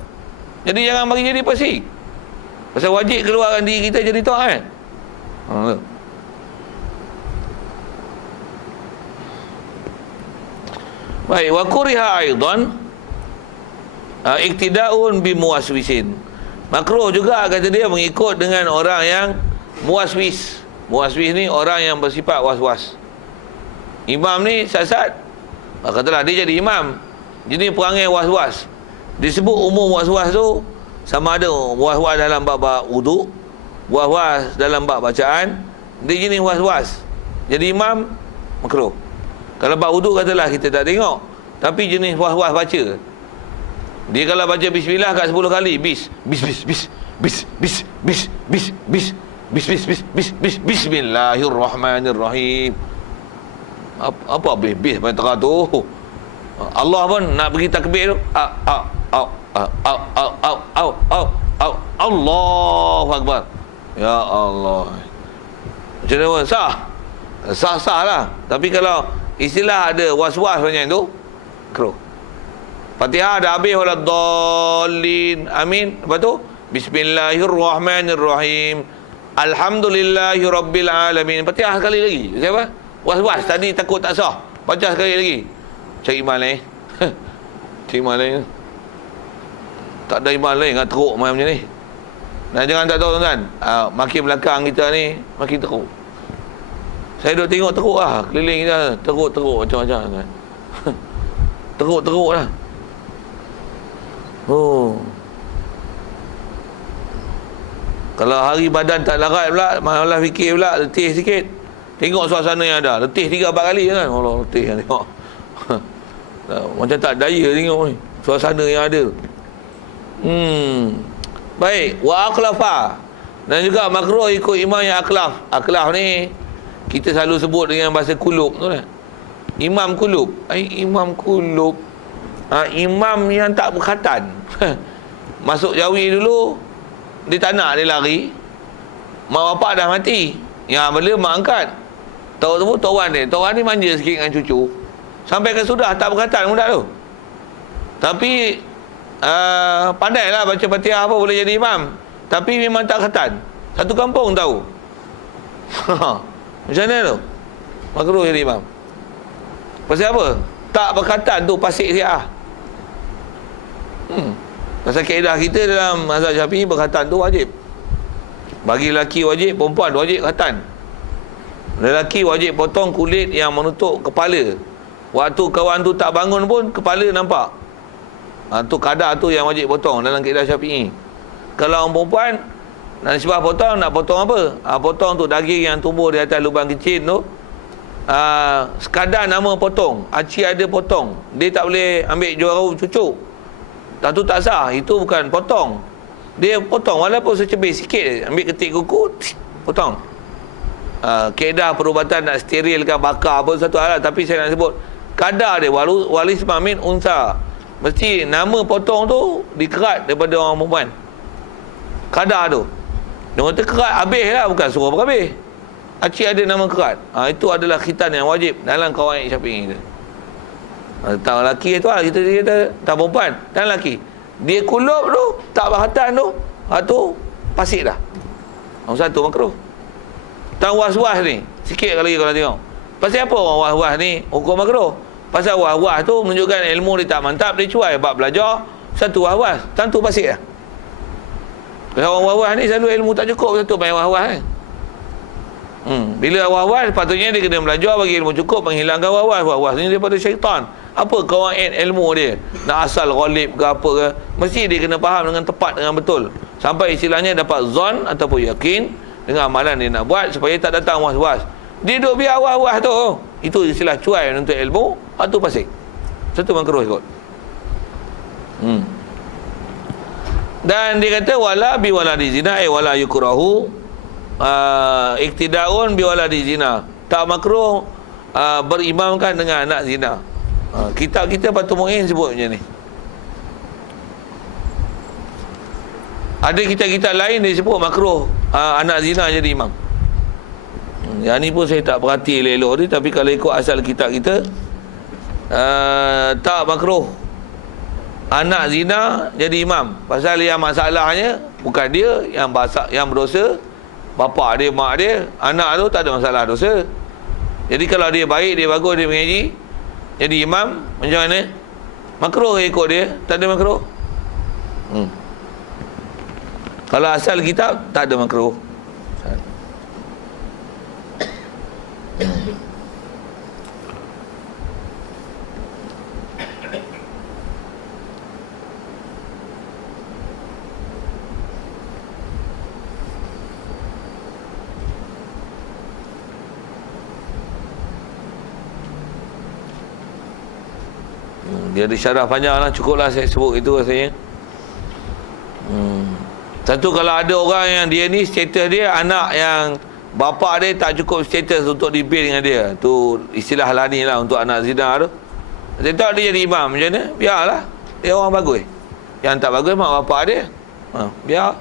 Jadi jangan bagi jadi pasik. Pasal wajib keluarkan diri kita jadi taat. Tu. Baik, wa kuriha aidan iktida'un bi muwaswisin. Makruh juga kata dia mengikut dengan orang yang muwaswis. Muwaswis ni orang yang bersifat was-was. Imam ni sasat, katalah dia jadi imam, jadi perangai was-was. Disebut umum was-was tu sama ada was-was dalam bab wudu, was-was dalam bab bacaan. Dia jenis was-was. Jadi imam makruh. Kalau bab wudu katalah kita tak tengok, tapi jenis was-was baca. Dia kalau baca bismillah kat 10 kali, bismillahirrahmanirrahim. Apa bis main tengah tu? Allah pun nak pergi takbir tu. Allahu akbar. Ya Allah. Macam mana? Sah lah. Tapi kalau istilah ada was-was macam tu, makruh. Fatihah dah habis waladdallin. Amin. Lepas tu bismillahirrahmanirrahim. Alhamdulillahirabbil alamin. Fatihah sekali lagi. Siapa? Was-was tadi takut tak sah. Baca sekali lagi. Cari iman lain. Cari iman lain. Tak ada iman lain kan teruk macam ni. Dan jangan tak tahu tuan-tuan, makin belakang kita ni makin teruk. Saya duk tengok teruk lah keliling kita, teruk macam-macam kan. Teruk lah. Oh. Kalau hari badan tak larat pula, malah fikir pula, letih sikit. Tengok suasana yang ada, letih 3-4 kali kan. Allah, letih kan tengok. Macam tak daya tengok ni suasana yang ada. Baik, wa aqlafa. Dan juga makruh ikut imam yang aqlaf. Aqlaf ni kita selalu sebut dengan bahasa kulub tu kan. Imam kulub. Imam kulub. Imam yang tak berkhatan. Masuk Jawi dulu, dia tak nak, dia lari. Mak bapak dah mati. Ya, bila mak angkat, tahu Tok Wan ni manja sikit dengan cucu. Sampai ke sudah tak berkhatan budak tu. Tapi pandailah baca Fatihah apa, boleh jadi imam. Tapi memang tak khatan. Satu kampung tahu. Macam mana tu? Makruh jadi imam. Pasal apa? Tak berkhatan tu pasik siah. Pasal kaedah kita dalam mazhab Syafi'i, berkhatan tu wajib. Bagi lelaki wajib, perempuan wajib khatan. Lelaki wajib potong kulit yang menutup kepala. Waktu kawan tu tak bangun pun kepala nampak. Tu kadar tu yang wajib potong dalam kaedah Syafi'i. Kalau orang perempuan nak sebab potong, nak potong apa? Potong tu daging yang tumbuh di atas lubang kecil tu. Sekadar nama potong, acik ada potong, dia tak boleh ambil juara cucuk. Tu tak sah. Itu bukan potong. Dia potong walaupun secebir sikit, ambil ketik kuku, potong. Kaedah perubatan nak sterilkan, bakar apa satu hal lah. Tapi saya nak sebut kadar dia, walis mamin unsa, mesti nama potong tu dikerat daripada orang perempuan. Kadar tu dia kata kerat habis lah, bukan suruh berhabis. Acik ada nama kerat. Itu adalah khitan yang wajib dalam kawaid Syafi'i kita. Tak lelaki tu lah, kita tak perempuan dan lelaki. Dia kulub tu, tak berkhatan tu, tu pasik dah. Nombor satu makruh. Tak was-was ni, sikit lagi kalau tengok. Pasal apa orang was-was ni hukum makruh? Pasal was-was tu menunjukkan ilmu dia tak mantap, dia cuai bab belajar. Satu was-was, tentu pasik dah. Kalau orang was-was ni selalu ilmu tak cukup, satu main was-was kan. Bila was-was, patutnya dia kena belajar bagi ilmu cukup, menghilangkan was-was. Was-was ni daripada syaitan. Apa kawaid ilmu dia? Nak asal ghalib ke apa ke, mesti dia kena faham dengan tepat, dengan betul, sampai istilahnya dapat zon ataupun yakin dengan amalan dia nak buat, supaya tak datang was-was. Dia duduk biar was-was tu, itu istilah cuai untuk ilmu, tu pasik. Satu makruh ikut. Dan dia kata wala bi waladi zina, wala yukrahu iktidaun bi waladi zina. Tak makruh berimamkan dengan anak zina. Kitab kita Fathul Mu'in sebut macam ni. Ada kitab-kitab lain dia sebut makruh anak zina jadi imam. Yang ni pun saya tak perhati elok ni, tapi kalau ikut asal kitab kita tak makruh anak zina jadi imam. Pasal yang masalahnya bukan dia yang berdosa, bapa dia, mak dia. Anak tu tak ada masalah dosa. Jadi kalau dia baik, dia bagus, dia mengaji, jadi imam, macam mana? Makruh ikut dia? Tak ada makruh. Kalau asal kitab tak ada makruh. Dia ada syarah panjang lah. Cukuplah saya sebut itu rasanya. Satu, kalau ada orang yang dia ni status dia anak yang bapa dia tak cukup status untuk dibin dengan dia, tu istilah lani lah untuk anak zina tu. Dia tak dia jadi imam, macam mana? Biarlah. Dia orang bagus. Yang tak bagus mak bapak dia. Biar.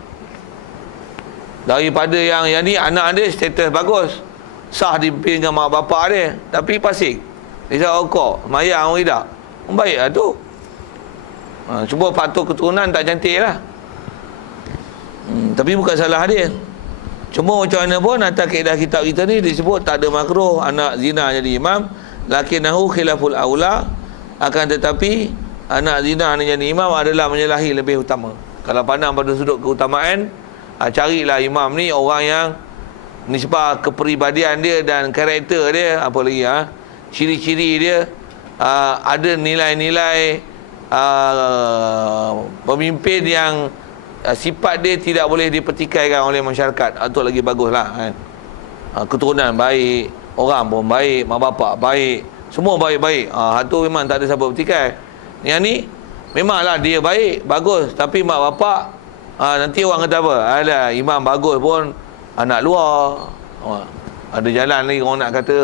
Daripada yang ni anak dia status bagus, sah dibin dengan mak bapak dia, tapi pasik. Dia rokok, mayang orang tidak. Baik lah tu. Cuma faktor keturunan tak cantik lah. Tapi bukan salah dia. Cuma macam mana pun atas kaedah kitab kita ni disebut tak ada makruh anak zina jadi imam, lakinahu khilaful aula. Akan tetapi anak zina ni jadi imam adalah menyalahi lebih utama. Kalau pandang pada sudut keutamaan, carilah imam ni orang yang nisbah kepribadian dia dan karakter dia, apa lagi ciri-ciri dia, ada nilai-nilai pemimpin yang sifat dia tidak boleh dipertikaikan oleh masyarakat. Itu lagi baguslah kan. Keturunan baik, orang pun baik, mak bapak baik, semua baik-baik. Itu memang tak ada siapa bertikai. Yang ni memanglah dia baik, bagus, tapi mak bapak nanti orang kata apa? Ada imam bagus pun anak luar. Ada jalan lagi orang nak kata.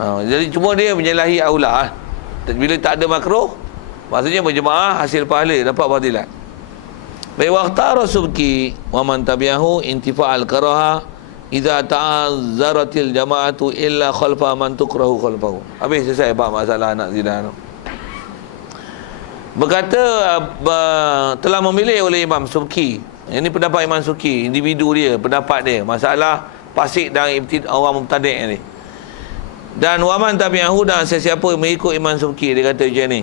Jadi cuma dia menyalahi aula. Bila tak ada makruh, maksudnya berjemaah hasil pahala, dapat fadilat. Baik, waqtara subki wa man tabi'ahu intifa'al karaha idza ta'azzaratil jama'atu illa khalfa man tukrahu khalfahu. Habis selesai bab masalah anak zina tu. Berkata telah memilih oleh Imam Subki. Ini pendapat Imam Subki, individu dia, pendapat dia, masalah fasik dan orang mubtadi' ni. Dan waman tabi'ahu, dan sesiapa mengikut Imam Subki, dia kata macam ni.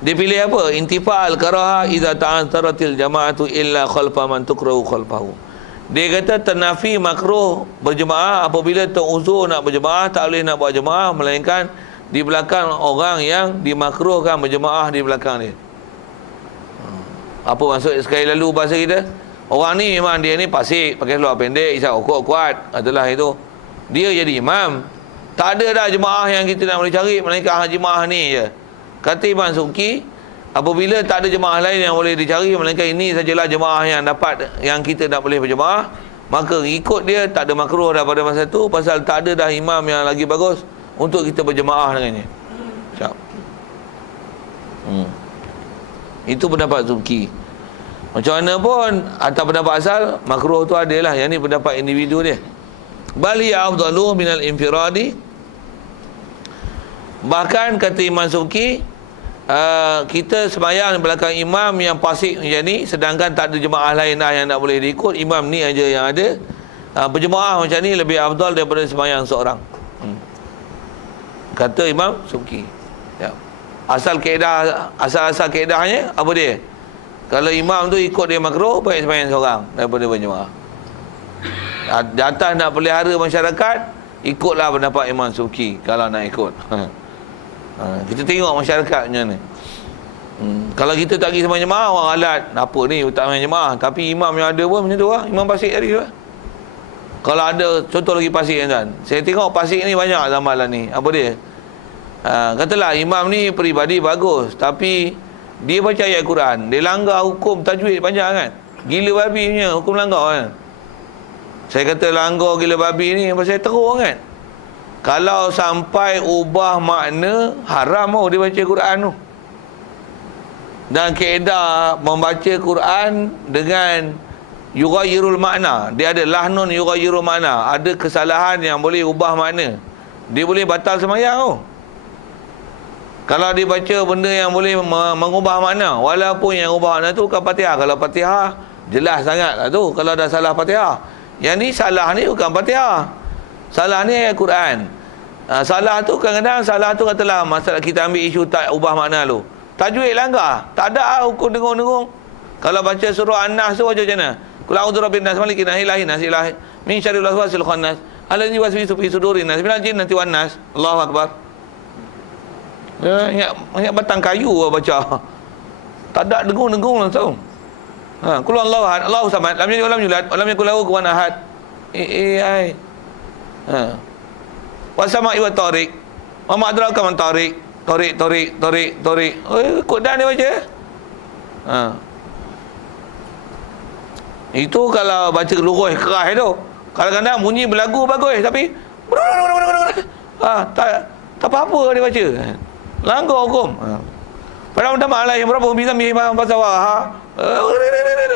Dia pilih apa? Intifa'al karaha idza ta'azzaratil jama'atu illa khalfa man tukrahu khalfahu. Dia kata ternafi makruh berjemaah apabila teruzur nak berjemaah, tak boleh nak buat jemaah melainkan di belakang orang yang dimakruhkan berjemaah di belakang dia. Apa maksud sekali lalu bahasa kita? Orang ni memang dia ni fasik, pakai seluar pendek, isap rokok kuat, adalah itu. Dia jadi imam. Tak ada dah jemaah yang kita nak boleh cari melainkan jemaah ni je. Kata Imam Subki, apabila tak ada jemaah lain yang boleh dicari melainkan ini sajalah jemaah yang dapat, yang kita nak boleh berjemaah, maka ikut dia tak ada makruh dah pada masa tu, pasal tak ada dah imam yang lagi bagus untuk kita berjemaah dengannya. Siap. Itu pendapat Subki. Macam mana pun atas pendapat asal makruh tu adalah, yang ni pendapat individu dia. Bali afdalu minal infiradi. Bahkan kata Imam Subki, kita sembahyang di belakang imam yang fasik macam ni, sedangkan tak ada jemaah lain dah yang nak boleh diikut, imam ni aja yang ada. Berjemaah macam ni lebih afdal daripada sembahyang seorang. Kata Imam Subki. Ya. Asal kaedahnya apa dia? Kalau imam tu ikut dia makruh, baik sembahyang seorang daripada berjemaah. Di atas nak pelihara masyarakat, ikutlah pendapat Imam Subki kalau nak ikut. Kita tengok masyarakat macam mana. Kalau kita tak pergi sembahyang jemaah, orang alat, apa ni tak sembahyang jemaah, tapi imam yang ada pun macam tu lah. Imam fasik tadi tu lah. Kalau ada contoh lagi fasik kan, saya tengok fasik ni banyak zaman ni. Apa dia? Katalah imam ni peribadi bagus, tapi dia baca ayat Quran, dia langgar hukum tajwid banyak kan. Gila babi punya hukum langgar kan. Saya kata langgar gila babi ni pasal teruk kan. Kalau sampai ubah makna, haram dia baca Quran tu. Dan kaedah membaca Quran dengan yughayyirul makna, dia ada lahnun yughayyirul makna, ada kesalahan yang boleh ubah makna, dia boleh batal sembahyang tu. Kalau dia baca benda yang boleh mengubah makna, walaupun yang ubah makna tu bukan Fatihah. Kalau Fatihah jelas sangat lah tu. Kalau dah salah Fatihah, yang ni salah ni bukan Fatihah, salah ni ayat Quran. Salah tu kadang-kadang salah tu katalah masalah kita ambil isu tak ubah makna lu, tajwid langgar, tak ada hukum dengung-dengung. Kalau baca surah An-Nas tu baca macam mana? Qul a'udzu birabbin nas, malikin nas, ilahin nas, ilahi min syarril waswasil khannas alladzi yuwaswisu fi sudurin nas minal jinnati wan nas. Allahu akbar. Ingat batang kayu lah baca. Tak ada dengung-dengung langsung. Qul huwallahu ahad, Allahu samad, lam yalid walam yulad, walam yakul lahu kufuwan ahad. Ai. Wa sama'i wa tariq. Wa ma adraka man tariq. Tariq. Ikut dah dia baca. Itu kalau baca luruh keras tu. Kadang-kadang bunyi berlagu bagus tapi tak apa-apa dia baca. Langgar hukum. Padahal minta maaf lah yang berapa bisa faham pasal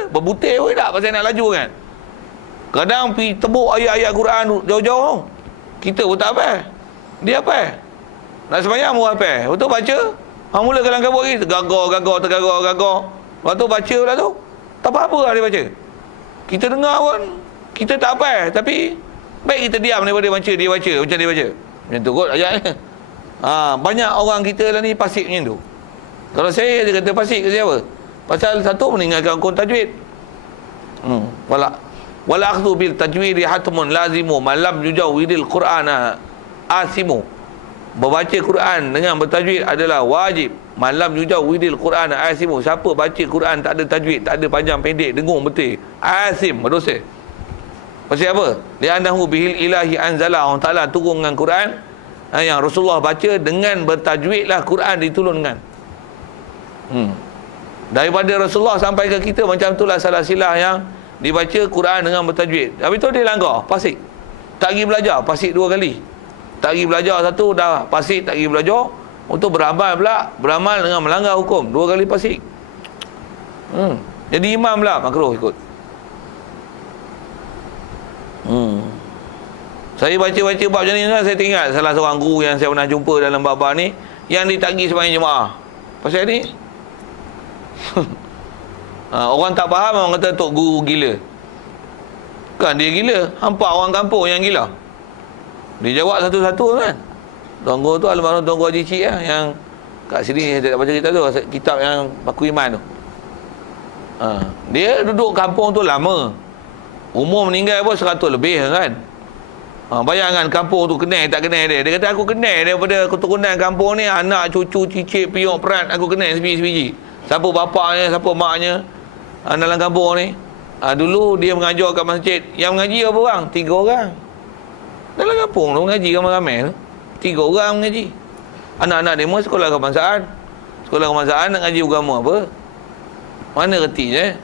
berbutir pun tak pasal nak laju kan. Kadang pergi tebuk ayat-ayat Quran jauh-jauh, kita pun tak apa, dia apa nak sembahyang pun apa, betul baca mula kalang kabut lagi tergagar. Lepas tu baca pula tu tak apa-apa lah dia baca. Kita dengar pun kita tak apa, tapi baik kita diam daripada dia baca macam dia baca macam tu kot ayat ni. Banyak orang kita lah ni pasif macam tu. Kalau saya dia kata pasif ke siapa? Pasal satu meninggalkan hukum tajwid. Wala akhdhu bil tajwid hatmun lazimu malam yujawidil Qur'ana asimu. Membaca Quran dengan bertajwid adalah wajib. Malam yujawidil Qur'ana asimu. Siapa baca Quran tak ada tajwid, tak ada panjang pendek, dengung betul, asim, berdosa. Pasal apa? Li'annahu bihil ilahi anzala. Allah Ta'ala turunkan Quran yang Rasulullah baca dengan bertajwid lah Quran diturunkan. Daripada Rasulullah sampai ke kita macam itulah salah silah yang dibaca Quran dengan bertajwid. Habis tu dia langgar, pasik. Tak pergi belajar, pasik 2 kali. Tak pergi belajar satu, dah pasik, tak pergi belajar. Untuk beramal pula, beramal dengan melanggar hukum, 2 kali pasik. Jadi imam pula, makruh ikut. Saya baca-baca bab macam ni, saya teringat salah seorang guru yang saya pernah jumpa dalam bab-bab ni, yang ditagih sembahyang jemaah. Pasal ni orang tak faham, orang kata tok guru gila. Kan dia gila, hampa orang kampung yang gila. Dia jawab satu-satu kan. Tuan guru tu almarhum Tuan Guru Haji Cik lah, yang kat sini saya tak baca kitab tu, kitab yang Paku Iman tu. Dia duduk kampung tu lama. Umur meninggal pun 100 lebih kan. Bayangkan kampung tu kenal tak kenal dia. Dia kata aku kenal daripada keturunan kampung ni, anak, cucu, cicit, piok, perat, aku kenal sebiji-sebiji. Siapa bapaknya, siapa maknya dalam kampung ni. Dulu dia mengajar kat masjid. Yang mengaji apa orang? 3 orang. Dalam kampung tu mengaji ramai-ramai tu 3 orang mengaji. Anak-anak dia semua sekolah kebangsaan. Sekolah kebangsaan nak ngaji agama apa? Mana retinya?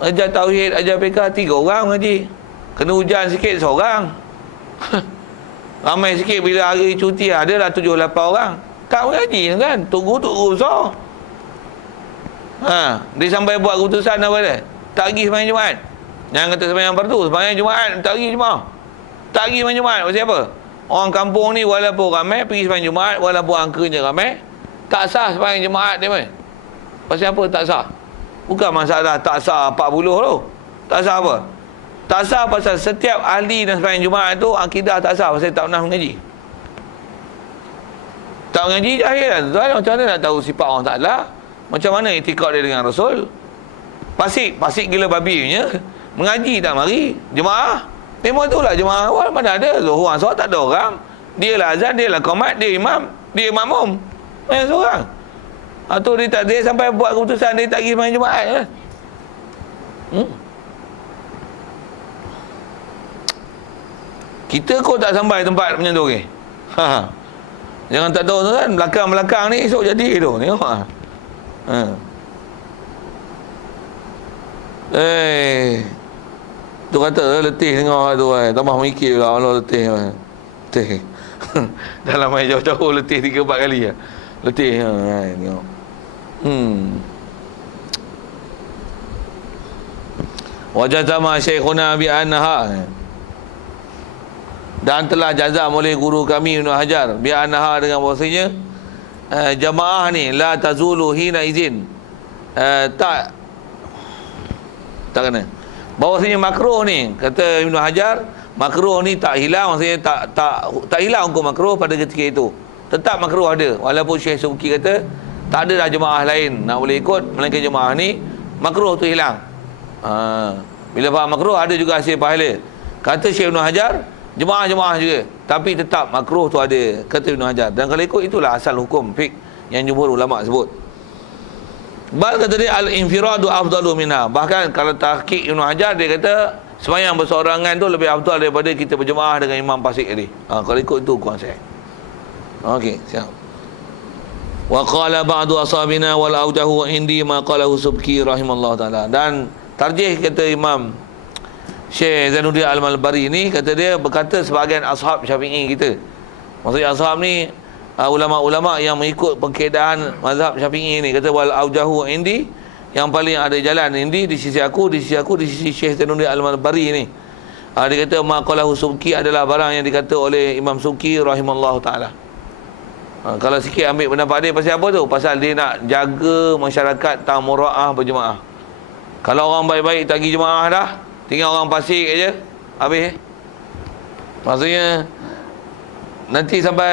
Ajar tauhid, ajar fiqh, 3 orang mengaji. Kena hujan sikit seorang. Ramai sikit bila hari cuti adalah 7-8 orang. Tak mengaji kan? Tunggu besar. Dia sampai buat keputusan apa dia? Tak pergi sembahyang Jumaat. Jangan kata sembahyang fardu, sembahyang Jumaat tak pergi jemaah. Tak pergi sembahyang Jumaat. Pasal apa? Orang kampung ni walaupun ramai pergi sembahyang Jumaat, walaupun angkanya ramai, tak sah sembahyang Jumaat dia mai. Pasal apa tak sah? Bukan masalah tak sah 40 tu. Tak sah apa? Tak sah pasal setiap ahli dan sembahyang Jumaat tu akidah tak sah pasal tak pernah mengaji. Tak mengaji jahil kan? Tuan, macam mana nak tahu sifat Allah Ta'ala? Macam mana itikad dia dengan Rasul? Pasik gila babi punya. Mengaji tak mari. Jemaah memang itulah jemaah awal. Mana ada Zuhur Asar tak ada orang. Dia lah azan, dia lah qomat, dia imam, dia makmum. Banyak seorang. Atau dia tak, dia sampai buat keputusan dia tak pergi sembahyang Jumaat kan? Kita kau tak sampai tempat macam tu okay? Jangan tak tahu tu kan, belakang-belakang ni esok jadi tu. Tengok tu kata letih dengar tu kan. Tambah mikir lah Allah letih kan. Letih. Dalam main jauh-jauh letih 3-4 kali lah. Letih kan. Tengok. Wajah sama Syekhuna bi annaha, dan telah jazam oleh guru kami Ibn Hajar bi annaha dengan bahasanya jamaah ni la tazulu hina izin, tak kena. Bahawasanya makruh ni, kata Ibn Hajar, makruh ni tak hilang, maksudnya tak hilang hukum makruh pada ketika itu. Tetap makruh ada, walaupun Syekh Subki kata tak ada dah jemaah lain nak boleh ikut melainkan jemaah ni, makruh tu hilang. Bila faham makruh, ada juga hasil pahala. Kata Syekh Ibn Hajar, jemaah-jemaah juga, tapi tetap makruh tu ada, kata Ibn Hajar. Dan kalau ikut, itulah asal hukum fiqh yang jumhur ulama sebut. Bal kata dia al-infiradu afdalu minha. Bahkan kalau tahqiq Ibn Hajar, dia kata sembahyang berseorangan tu lebih afdal daripada kita berjemaah dengan imam fasik tadi. Kalau ikut itu kurang sahih. Okey, siap. Wa qala ba'du ashabina wal aujahu indi ma qalahu Subki rahimallahu taala. Dan tarjih kata Imam Syekh Zainuddin Al-Malbari ni, kata dia berkata sebahagian ashab Syafi'i kita. Maksudnya ashab ni ulama-ulama yang mengikut perkaedaan mazhab Syafi'i ni, kata wal aujahu indi, yang paling ada jalan indi di sisi aku, di sisi Syekh Zainuddin Al-Malbari ni. Dia kata ma qalahu Subki adalah barang yang dikata oleh Imam Subki rahimallahu taala. Kalau sikit ambil pendapat dia pasal apa tu? Pasal dia nak jaga masyarakat tamura'ah berjemaah. Kalau orang baik-baik tak pergi jemaah dah, tinggal orang fasik aja, habis. Maksudnya nanti sampai